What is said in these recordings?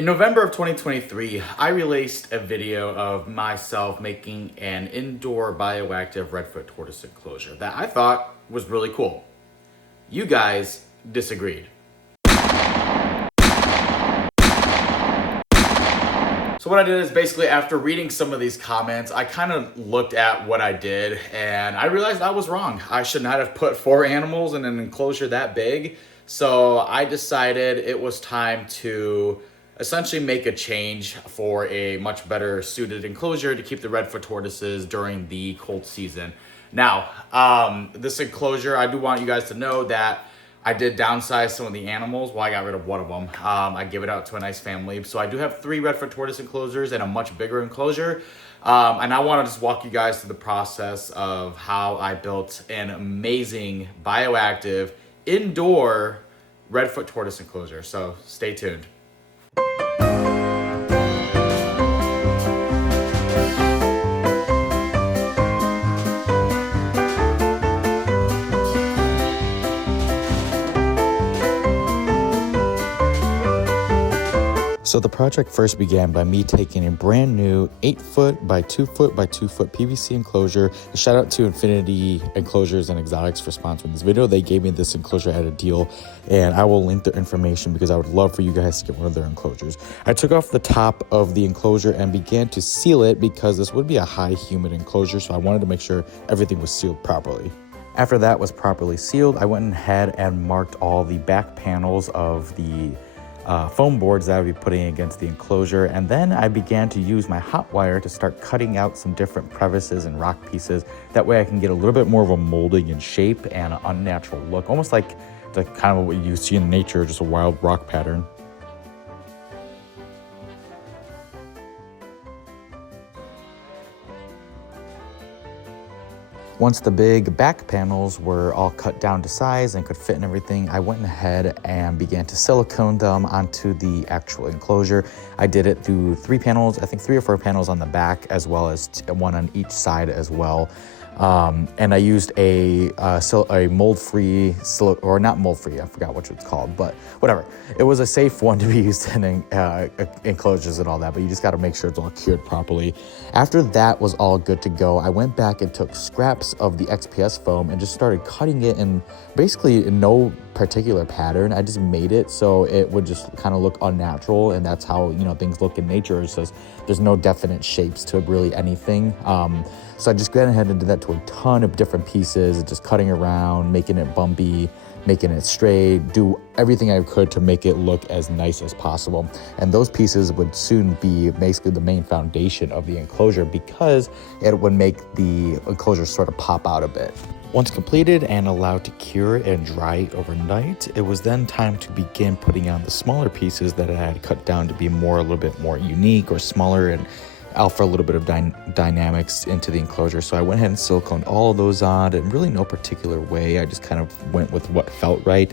In November of 2023, I released a video of myself making an indoor bioactive Redfoot tortoise enclosure that I thought was really cool. You guys disagreed. So what I did is basically after reading some of these comments, I kind of looked at what I did and I realized I was wrong. I should not have put 4 animals in an enclosure that big. So I decided it was time to essentially make a change for a much better suited enclosure to keep the Redfoot tortoises during the cold season. Now, this enclosure, I do want you guys to know that I did downsize some of the animals. Well, I got rid of one of them. I gave it out to a nice family. So I do have 3 Redfoot tortoise enclosures and a much bigger enclosure. And I want to just walk you guys through the process of how I built an amazing bioactive indoor Redfoot tortoise enclosure. So stay tuned. So the project first began by me taking a brand new 8-foot by 2-foot by 2-foot PVC enclosure. A shout out to Infinity Enclosures and Exotics for sponsoring this video. They gave me this enclosure at a deal, and I will link their information because I would love for you guys to get one of their enclosures. I took off the top of the enclosure and began to seal it because this would be a high humid enclosure, so I wanted to make sure everything was sealed properly. After that was properly sealed, I went ahead and marked all the back panels of the foam boards that I would be putting against the enclosure, and then I began to use my hot wire to start cutting out some different crevices and rock pieces. That way I can get a little bit more of a molding and shape and an unnatural look, almost like the kind of what you see in nature, just a wild rock pattern. Once the big back panels were all cut down to size and could fit and everything, I went ahead and began to silicone them onto the actual enclosure. I did it through 3 panels, I think 3 or 4 panels on the back, as well as 1 on each side as well. And I used a mold-free, or not mold-free, I forgot what it's called, but whatever. It was a safe one to be used in enclosures and all that, but you just got to make sure it's all cured properly. After that was all good to go, I went back and took scraps of the XPS foam and just started cutting it in basically in no particular pattern. I just made it so it would just kind of look unnatural, and that's how, you know, things look in nature. It's just there's no definite shapes to really anything. So I just went ahead and did that to a ton of different pieces, just cutting around, making it bumpy, making it straight, do everything I could to make it look as nice as possible. And those pieces would soon be basically the main foundation of the enclosure because it would make the enclosure sort of pop out a bit. Once completed and allowed to cure and dry overnight, it was then time to begin putting on the smaller pieces that I had cut down to be a little bit more unique or smaller and offer a little bit of dynamics into the enclosure. So I went ahead and siliconed all of those on in really no particular way. I just kind of went with what felt right.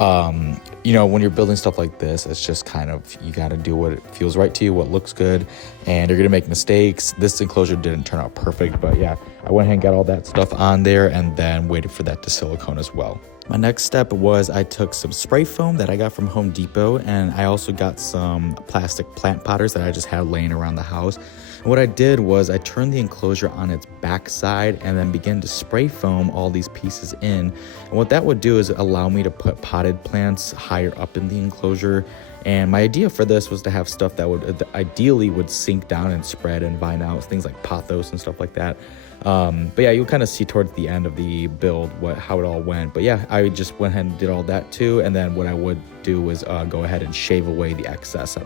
You know, when you're building stuff like this, it's just kind of, you got to do what it feels right to you, what looks good, and you're going to make mistakes. This enclosure didn't turn out perfect, but yeah, I went ahead and got all that stuff on there and then waited for that to silicone as well. My next step was I took some spray foam that I got from Home Depot, and I also got some plastic plant potters that I just had laying around the house. And what I did was I turned the enclosure on its back side and then began to spray foam all these pieces in. And what that would do is allow me to put potted plants higher up in the enclosure. And my idea for this was to have stuff that would ideally would sink down and spread and vine out, things like pothos and stuff like that. But yeah, you'll kind of see towards the end of the build how it all went. But yeah, I just went ahead and did all that too. And then what I would do was go ahead and shave away the excess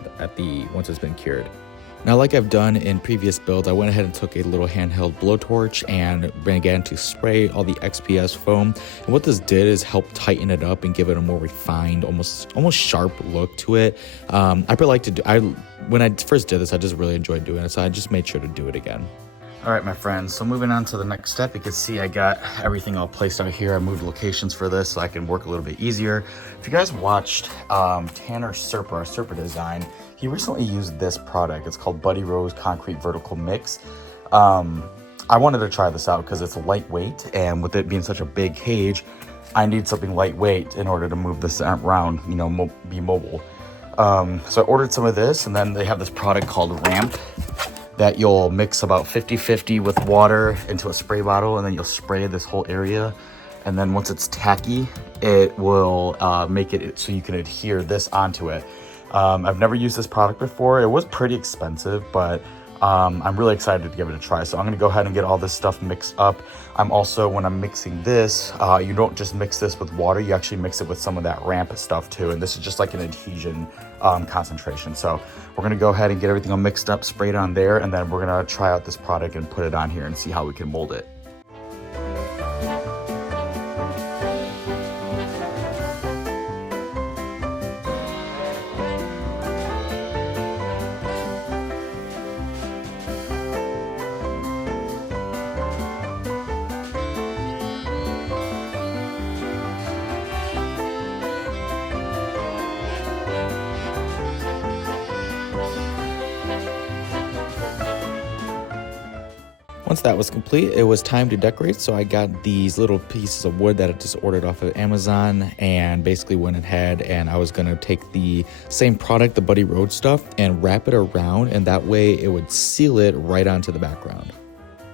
once it's been cured. Now, like I've done in previous builds, I went ahead and took a little handheld blowtorch and began to spray all the XPS foam. And what this did is help tighten it up and give it a more refined, almost sharp look to it. When I first did this, I just really enjoyed doing it, so I just made sure to do it again. All right, my friends, so moving on to the next step, you can see I got everything all placed out here. I moved locations for this so I can work a little bit easier. If you guys watched Tanner Serpa, our Serpa design, he recently used this product. It's called Buddy Rose Concrete Vertical Mix. I wanted to try this out because it's lightweight, and with it being such a big cage, I need something lightweight in order to move this around, be mobile. So I ordered some of this, and then they have this product called Ramp that you'll mix about 50-50 with water into a spray bottle, and then you'll spray this whole area. And then once it's tacky, it will make it so you can adhere this onto it. I've never used this product before. It was pretty expensive, but I'm really excited to give it a try. So I'm gonna go ahead and get all this stuff mixed up. I'm also, when I'm mixing this, you don't just mix this with water, you actually mix it with some of that Ramp stuff too. And this is just like an adhesion concentration. So we're gonna go ahead and get everything all mixed up, sprayed on there, and then we're gonna try out this product and put it on here and see how we can mold it. Once that was complete, it was time to decorate. So I got these little pieces of wood that I just ordered off of Amazon, and basically went ahead and I was gonna take the same product, the Buddy Road stuff, and wrap it around, and that way it would seal it right onto the background.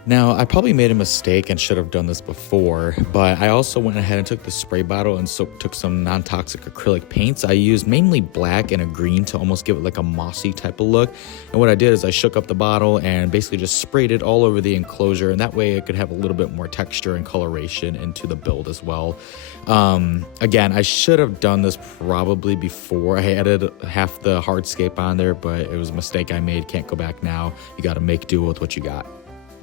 Now, I probably made a mistake and should have done this before, but I also went ahead and took the spray bottle and took some non-toxic acrylic paints. I used mainly black and a green to almost give it like a mossy type of look. And what I did is I shook up the bottle and basically just sprayed it all over the enclosure, and that way it could have a little bit more texture and coloration into the build as well. Again, I should have done this probably before I added half the hardscape on there, but it was a mistake I made. Can't go back now. You got to make do with what you got.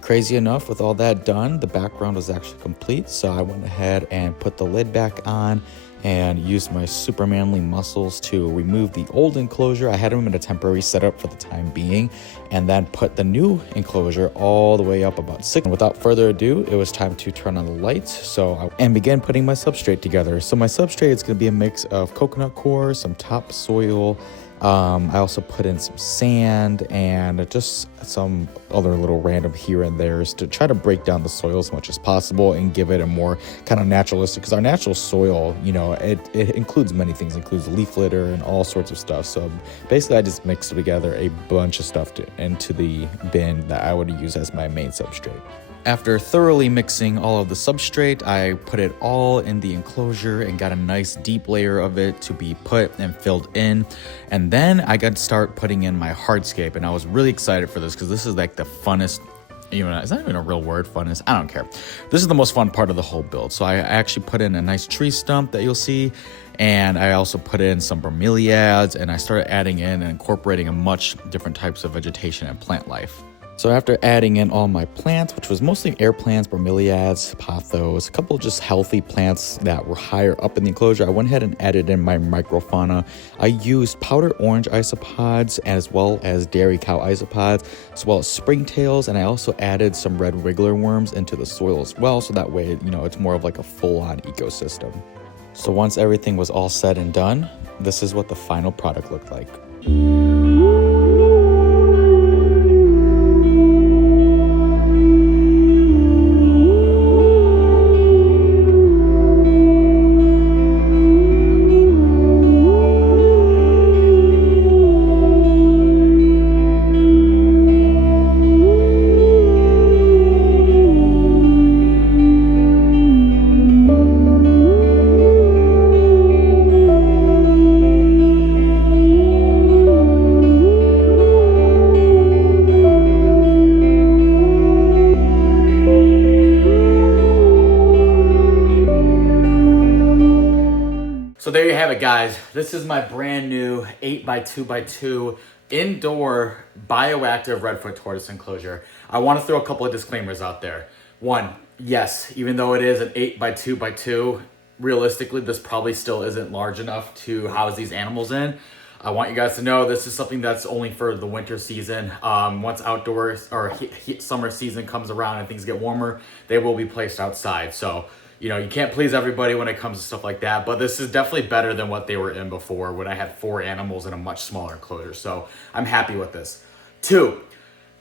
Crazy enough, with all that done, the background was actually complete, so I went ahead and put the lid back on and used my super manly muscles to remove the old enclosure. I had them in a temporary setup for the time being, and then put the new enclosure all the way up about 6. And without further ado, it was time to turn on the lights and begin putting my substrate together. So my substrate is going to be a mix of coconut core, some topsoil. I also put in some sand and just some other little random here and there's to try to break down the soil as much as possible and give it a more kind of naturalistic, because our natural soil, you know, it includes many things. It includes leaf litter and all sorts of stuff. So basically I just mixed together a bunch of stuff into the bin that I would use as my main substrate. After thoroughly mixing all of the substrate, I put it all in the enclosure and got a nice deep layer of it to be put and filled in. And then I got to start putting in my hardscape, and I was really excited for this because this is like the funnest, it's not even a real word, funnest, I don't care. This is the most fun part of the whole build. So I actually put in a nice tree stump that you'll see, and I also put in some bromeliads, and I started adding in and incorporating a much different types of vegetation and plant life. So after adding in all my plants, which was mostly air plants, bromeliads, pothos, a couple of just healthy plants that were higher up in the enclosure, I went ahead and added in my microfauna. I used powdered orange isopods as well as dairy cow isopods, as well as springtails, and I also added some red wiggler worms into the soil as well, so that way, you know, it's more of like a full-on ecosystem. So once everything was all said and done, this is what the final product looked like. So there you have it, guys. This is my brand new 8x2x2 indoor bioactive Redfoot tortoise enclosure. I want to throw a couple of disclaimers out there. One, yes, even though it is an 8x2x2, realistically, this probably still isn't large enough to house these animals in. I want you guys to know this is something that's only for the winter season. Once outdoors or summer season comes around and things get warmer, they will be placed outside. So, you know, you can't please everybody when it comes to stuff like that, but this is definitely better than what they were in before when I had 4 animals in a much smaller enclosure. So I'm happy with this. 2,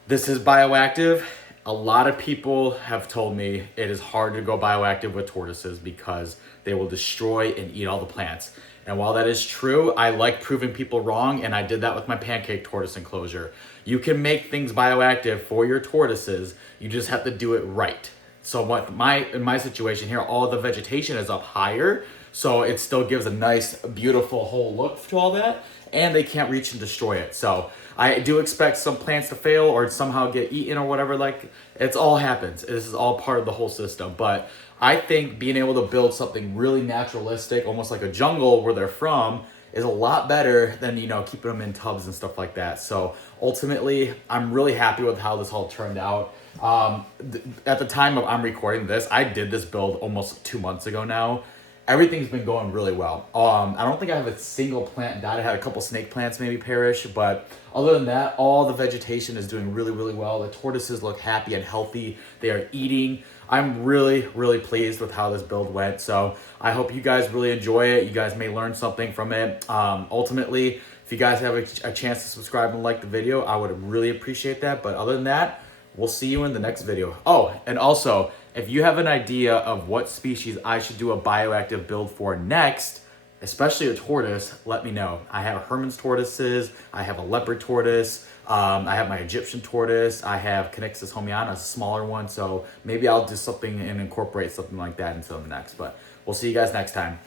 this is bioactive. A lot of people have told me it is hard to go bioactive with tortoises because they will destroy and eat all the plants. And while that is true, I like proving people wrong, and I did that with my pancake tortoise enclosure. You can make things bioactive for your tortoises, you just have to do it right. So in my situation here, all the vegetation is up higher, so it still gives a nice, beautiful whole look to all that, and they can't reach and destroy it. So I do expect some plants to fail or somehow get eaten or whatever. Like, it's all happens. This is all part of the whole system. But I think being able to build something really naturalistic, almost like a jungle where they're from, is a lot better than, you know, keeping them in tubs and stuff like that. So ultimately, I'm really happy with how this all turned out. At the time of I'm recording this, I did this build almost 2 months ago now. Everything's been going really well. I don't think I have a single plant died. I had a couple snake plants maybe perish, but other than that, all the vegetation is doing really, really well. The tortoises look happy and healthy. They are eating. I'm really, really pleased with how this build went. So I hope you guys really enjoy it. You guys may learn something from it. Ultimately, if you guys have a chance to subscribe and like the video, I would really appreciate that. But other than that, we'll see you in the next video. Oh, and also, if you have an idea of what species I should do a bioactive build for next, especially a tortoise, let me know. I have Herman's tortoises, I have a leopard tortoise, I have my Egyptian tortoise, I have Conyxus homiana, a smaller one, so maybe I'll do something and incorporate something like that into the next. But we'll see you guys next time.